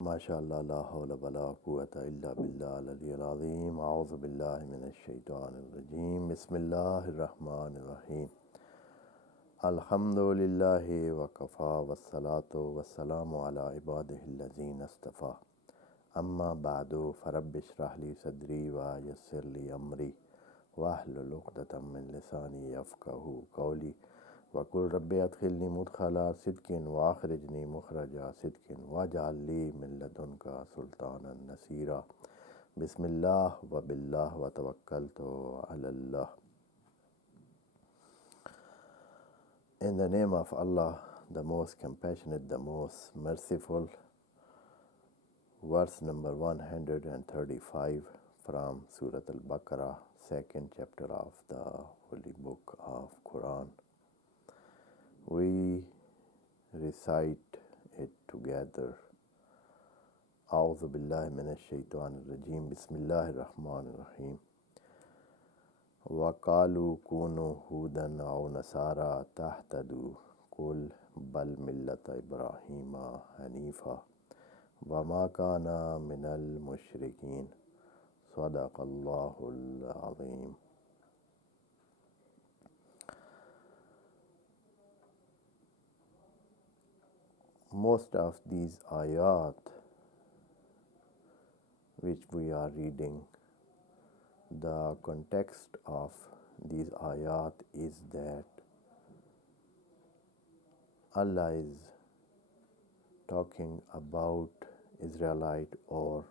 MashaAllah, la hawla wa la quwwata illa billah al-aliyyil azim. A'udhu billahi minash shaitanir rajim. Bismillahir rahmanir rahim. Alhamdulillahi wa kafa wa salatu wa salamu ala ibadihi allazina istafa. Amma ba'du farabbi shrah li sadri wa yassir li amri wahlul 'uqdatam min lisani yafqahu qawli. وقل ربي أدخلني مدخل صدق وأخرجني مخرج صدق واجعل لي من لدنك سلطانا نصيرا بسم الله وبالله وتوكلت على الله. In the name of Allah, the most compassionate, the most merciful. Verse number 135 from Surah Al-Baqarah, second chapter of the Holy Book of Quran. We recite it together. A'udhu billahi minash shaitanir rajim. Bismillahir rahmanir rahim. Wa qalu kunu hudan aw nasara tahtadu qul bal millata ibrahima hanifa wa ma kana minal mushrikeen. Sadaqallahul azim. Most of these ayat which we are reading, the context of these ayat is that Allah is talking about Israelite or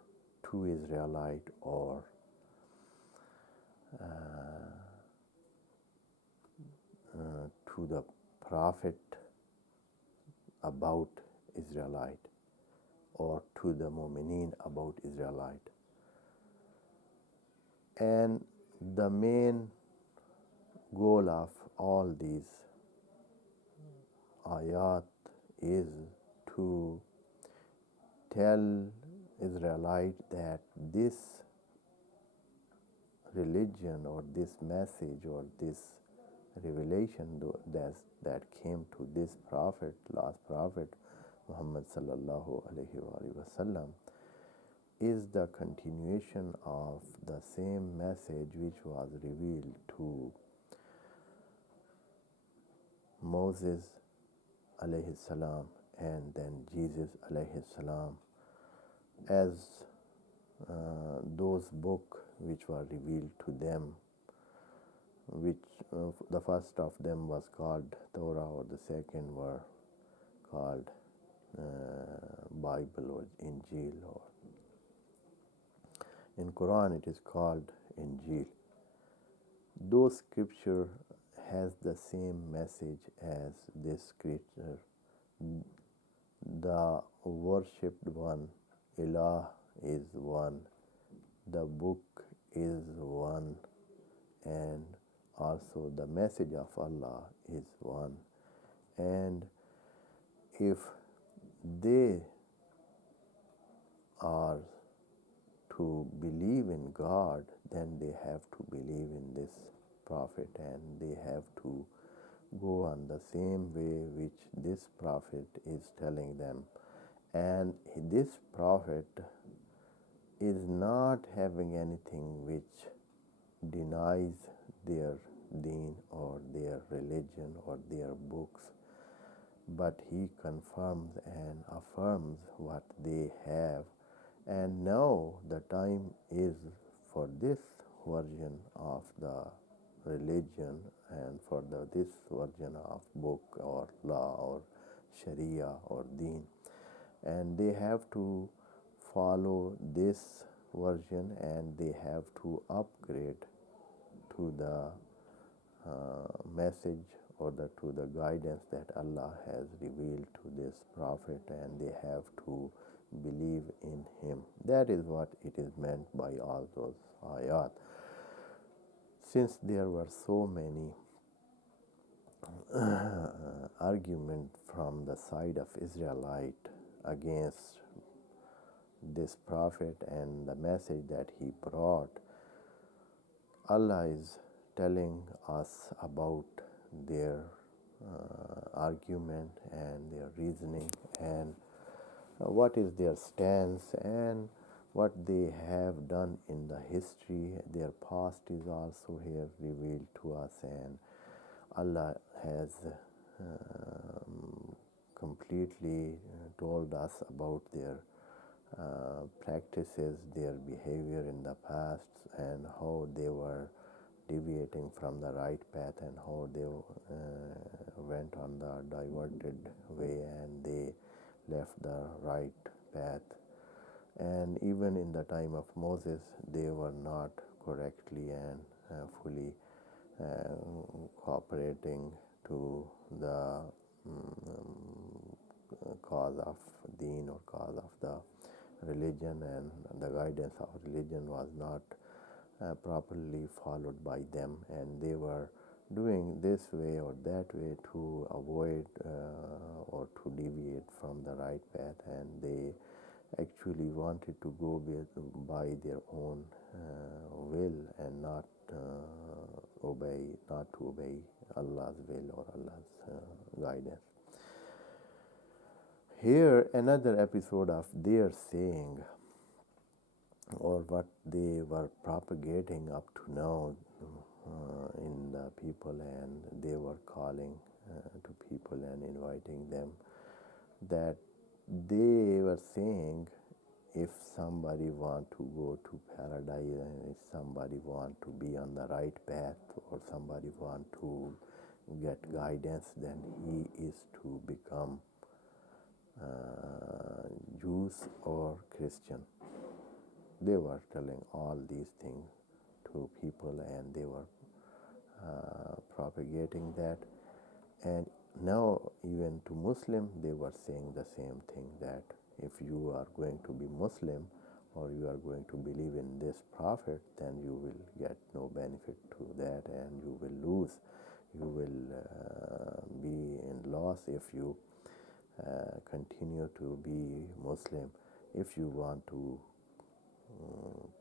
to Israelite or to the prophet about Israelite or to the mu'mineen about Israelite. And the main goal of all these ayat is to tell Israelite that this religion or this message or this revelation that came to this prophet, last prophet, Muhammad sallallahu alaihi wasallam, is the continuation of the same message which was revealed to Moses alayhi salam and then Jesus alayhi salam, as those books which were revealed to them, which the first of them was called Torah, or the second were called Bible or Injil, or in Quran it is called Injil. Those scripture has the same message as this scripture. The worshipped one, Ilah, is one, the book is one, and also the message of Allah is one. And if they are to believe in God, then they have to believe in this prophet, and they have to go on the same way which this prophet is telling them. And this prophet is not having anything which denies their deen or their religion or their books, but he confirms and affirms what they have. And now the time is for this version of the religion and for this version of book or law or Sharia or deen, and they have to follow this version, and they have to upgrade to the message or to the guidance that Allah has revealed to this prophet, and they have to believe in him. That is what it is meant by all those ayat. Since there were so many arguments from the side of Israelite against this prophet and the message that he brought, Allah is telling us about their argument and their reasoning, and what is their stance and what they have done in the history. Their past is also here revealed to us, and Allah has completely told us about their practices, their behavior in the past, and how they were deviating from the right path, and how they went on the diverted way and they left the right path. And even in the time of Moses, they were not correctly and fully cooperating to the cause of deen or cause of the religion, and the guidance of religion was not properly followed by them, and they were doing this way or that way to avoid or to deviate from the right path, and they actually wanted to go by their own will and not to obey Allah's will or Allah's guidance. Here another episode of their saying, or what they were propagating up to now in the people, and they were calling to people and inviting them, that they were saying, if somebody want to go to paradise, and if somebody want to be on the right path, or somebody want to get guidance, then he is to become Jews or Christian. They were telling all these things to people, and they were propagating that. And now even to Muslim, they were saying the same thing, that if you are going to be Muslim or you are going to believe in this prophet, then you will get no benefit to that, and you will lose. You will be in loss if you continue to be Muslim. If you want to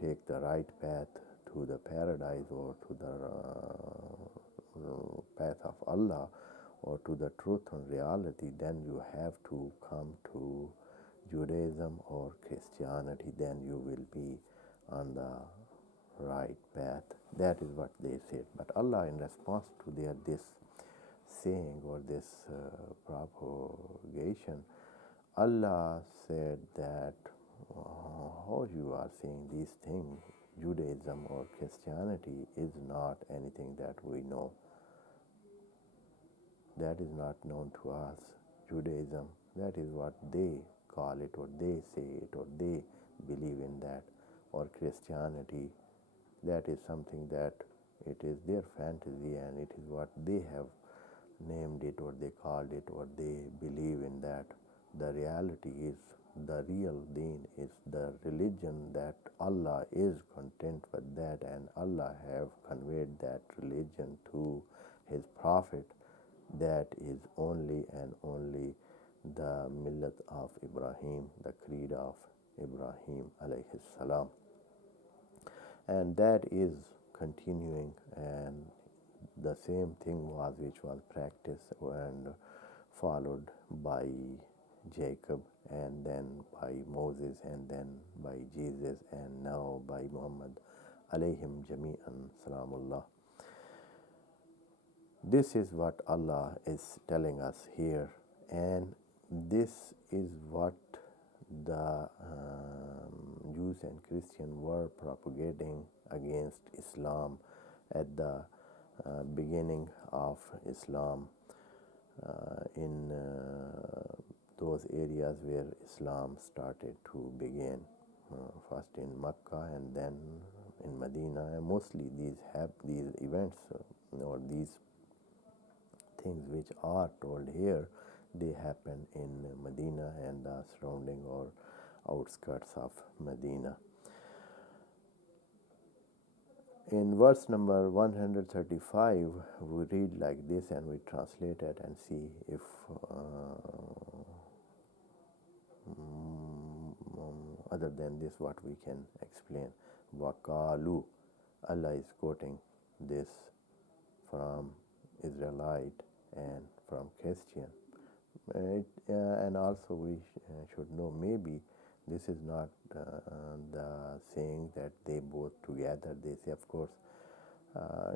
take the right path to the paradise, or to the path of Allah, or to the truth and reality, then you have to come to Judaism or Christianity, then you will be on the right path. That is what they said. But Allah, in response to this saying or this propagation, Allah said that how you are saying these things, Judaism or Christianity is not anything that we know. That is not known to us. Judaism, that is what they call it, or they say it, or they believe in that. Or Christianity, that is something that it is their fantasy, and it is what they have named it, or they called it, or they believe in that. The reality is, the real deen is the religion that Allah is content with that, and Allah have conveyed that religion to His Prophet. That is only and only the millat of Ibrahim, the creed of Ibrahim alayhi salam. And that is continuing, and the same thing which was practiced and followed by Jacob, and then by Moses, and then by Jesus, and now by Muhammad alayhim jami'an salamullah. This is what Allah is telling us here, and this is what the Jews and Christians were propagating against Islam at the beginning of Islam, in those areas where Islam started to begin, first in Mecca and then in Medina. And mostly these events or these things which are told here, they happen in Medina and the surrounding or outskirts of Medina. In verse number 135, we read like this, and we translate it and see if other than this what we can explain. Waqalu, Allah is quoting this from Israelite and from Christian. And also we should know, maybe this is not the saying that they both together. They say, of course,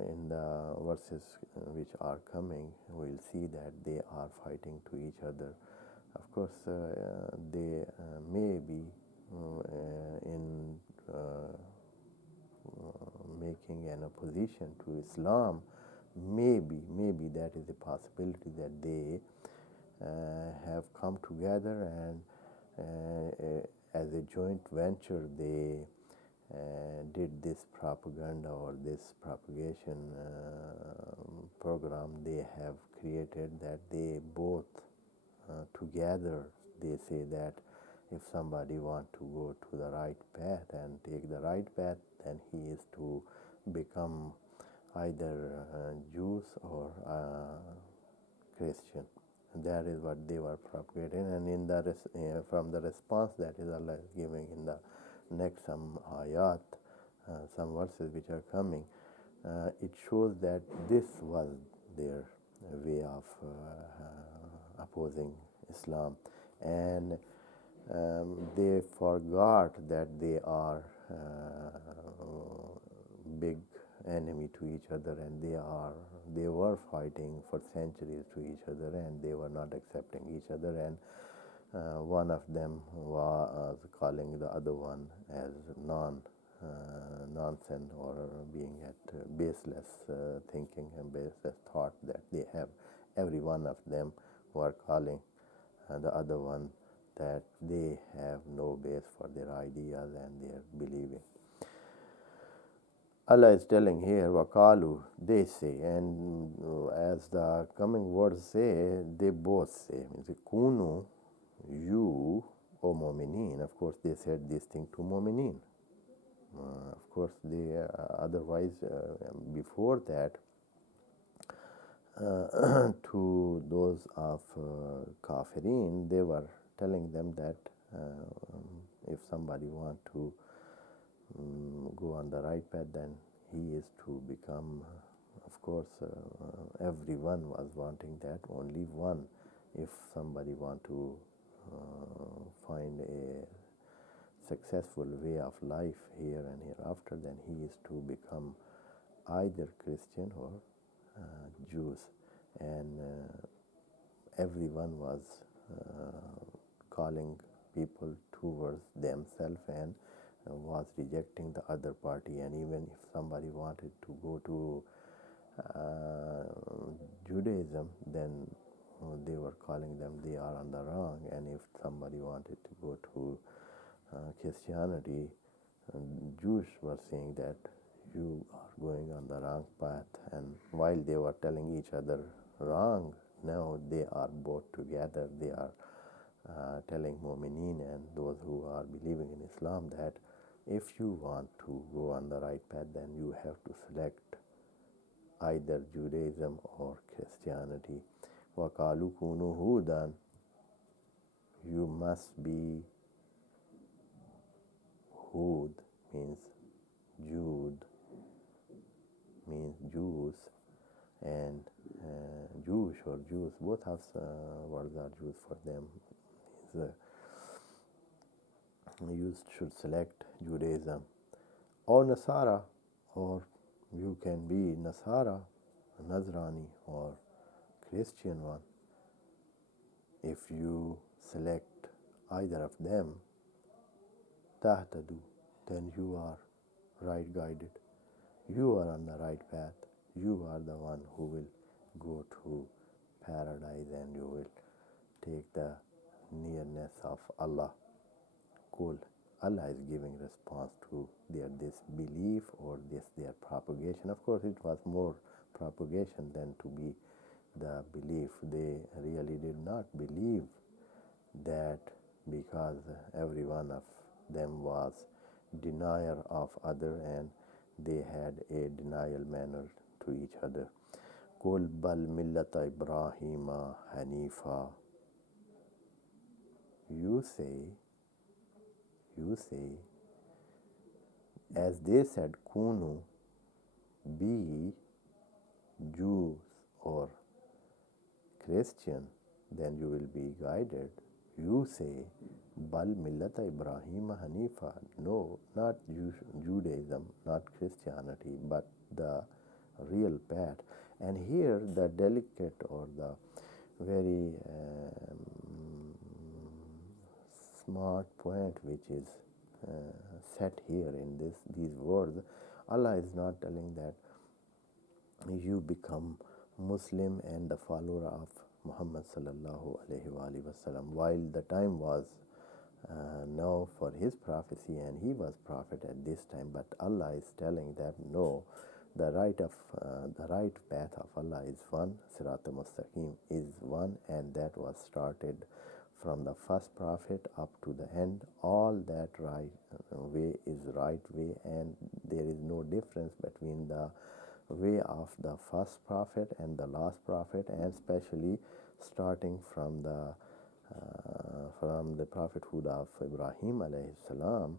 in the verses which are coming, we'll see that they are fighting to each other. Of course, they may be in making an opposition to Islam. Maybe that is a possibility, that they have come together and as a joint venture they did this propaganda or this propagation program they have created, that they both together, they say that if somebody want to go to the right path and take the right path, then he is to become either Jews or Christian. That is what they were propagating, and in the from the response that is Allah is giving in the next some ayat, some verses which are coming, it shows that this was their way of opposing Islam, and they forgot that they are big enemy to each other, and they were fighting for centuries to each other, and they were not accepting each other, and one of them was calling the other one as nonsense, or being at baseless thinking and baseless thought that they have. Every one of them were calling the other one that they have no base for their ideas and their believing. Allah is telling here, Wakalu, they say, and as the coming words say, they both say, means Kunu, you, O Mu'mineen. Of course, they said this thing to Mu'mineen. Of course, they otherwise, before that, to those of Kafirin, they were telling them that if somebody want to go on the right path, then he is to become, of course, everyone was wanting that, only one. If somebody want to find a successful way of life here and hereafter, then he is to become either Christian or Jews. And everyone was calling people towards themselves and was rejecting the other party. And even if somebody wanted to go to Judaism, then they were calling them they are on the wrong. And if somebody wanted to go to Christianity, Jews were saying that you are going on the wrong path. And while they were telling each other wrong, now they are both together. They are telling Mu'mineen and those who are believing in Islam that if you want to go on the right path, then you have to select either Judaism or Christianity. وَقَالُوا كُونُوا هُودًا, you must be Hud, means Jude, means Jews, and Jewish or Jews, both have words are Jews for them. You should select Judaism or Nasara, or you can be Nasara, Nazrani, or Christian one. If you select either of them, tahtadu, then you are right guided. You are on the right path. You are the one who will go to paradise, and you will take the nearness of Allah. Cool. Allah is giving response to their disbelief or their propagation. Of course, it was more propagation than to be the belief. They really did not believe that, because every one of them was denier of other, and they had a denial manner to each other. Qul bal millata Ibrahima Hanifa. You say, as they said, Kunu, be Jews or Christian, then you will be guided. You say, Bal millata Ibrahim Hanifa. No, not Judaism, not Christianity, but the real path. And here the delicate or the very smart point which is set here in these words, Allah is not telling that you become Muslim and the follower of Muhammad sallallahu alaihi wasallam, while the time was now for his prophecy and he was prophet at this time. But Allah is telling that no, the right path of Allah is one, Sirat al-Mustaqim is one, and that was started from the first prophet up to the end. All that right way is right way, and there is no difference between the way of the first prophet and the last prophet, and especially starting from the prophethood of Ibrahim alayhi salam,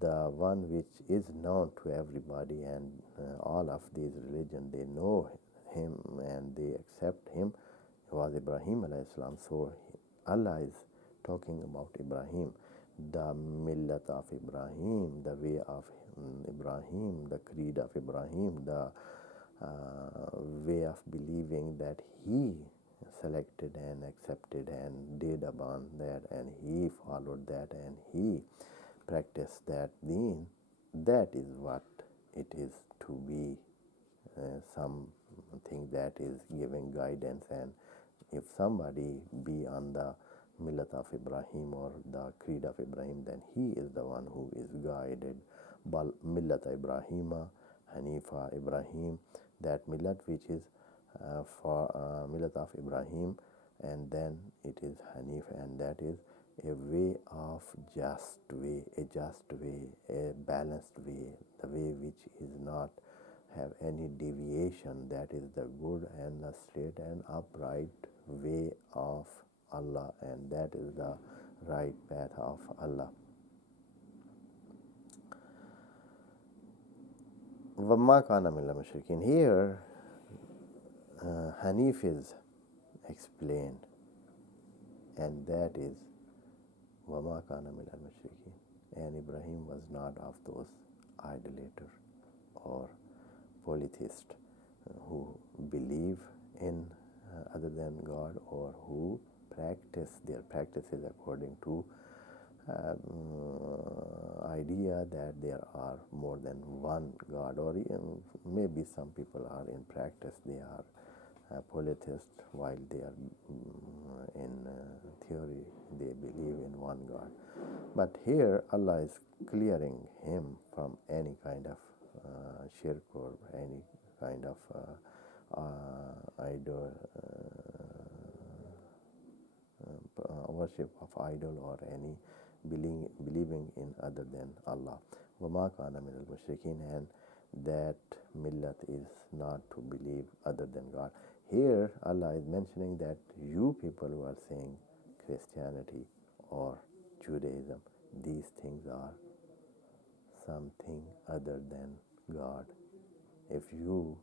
the one which is known to everybody, and all of these religions, they know him and they accept him, was Ibrahim alayhi salam. So Allah is talking about Ibrahim, the millat of Ibrahim, the way of Ibrahim, the creed of Ibrahim, the way of believing that he selected and accepted and did upon that, and he followed that, and he practiced that deen. That is what it is to be something that is giving guidance. And if somebody be on the millat of Ibrahim or the creed of Ibrahim, then he is the one who is guided. Bal millat Ibrahima Hanifa, Ibrahim, that millat which is for millat of Ibrahim, and then it is Hanif, and that is a way of a just way, a balanced way, the way which is not have any deviation. That is the good and the straight and upright way of Allah, and that is the right path of Allah. Wama kana minal mushrikin. Here Hanif is explained, and that is Wama kana minal mushrikin, and Ibrahim was not of those idolater or polytheist who believe in other than God, or who practice their practices according to idea that there are more than one God, or even maybe some people are in practice they are polytheist, while they are in theory they believe in one God. But here Allah is clearing him from any kind of shirk or any kind of idol, worship of idol, or any believing in other than Allah. وَمَا كَانَ مِنَ الْمُشْرِكِينَ, and that millat is not to believe other than God. Here Allah is mentioning that you people who are saying Christianity or Judaism, these things are something other than God. If you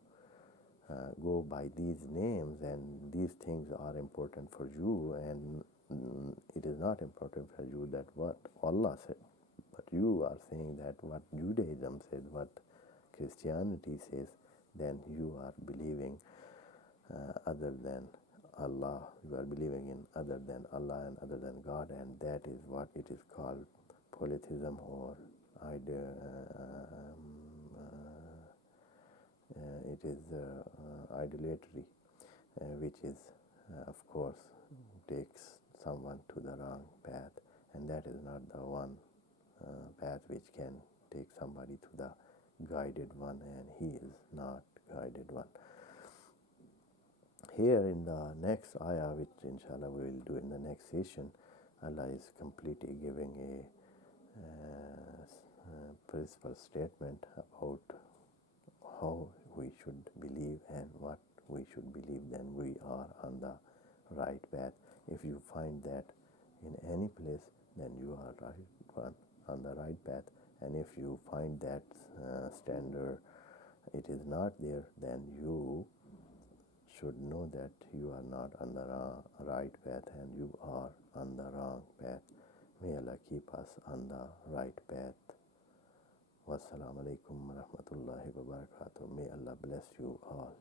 go by these names and these things are important for you, and it is not important for you that what Allah said, but you are saying that what Judaism says, what Christianity says, then you are believing other than Allah. You are believing in other than Allah and other than God, and that is what it is called polytheism, or it is idolatry, which is of course takes someone to the wrong path, and that is not the one path which can take somebody to the guided one, and he is not guided one. Here in the next ayah, which inshallah we will do in the next session, Allah is completely giving a principal statement about how we should believe and what we should believe. Then we are on the right path. If you find that in any place, then you are on the right path, and if you find that standard it is not there, then you should know that you are not on the right path and you are on the wrong path. May Allah keep us on the right path. Wassalamu alaikum wa rahmatullahi wa barakatuh. May Allah bless you all.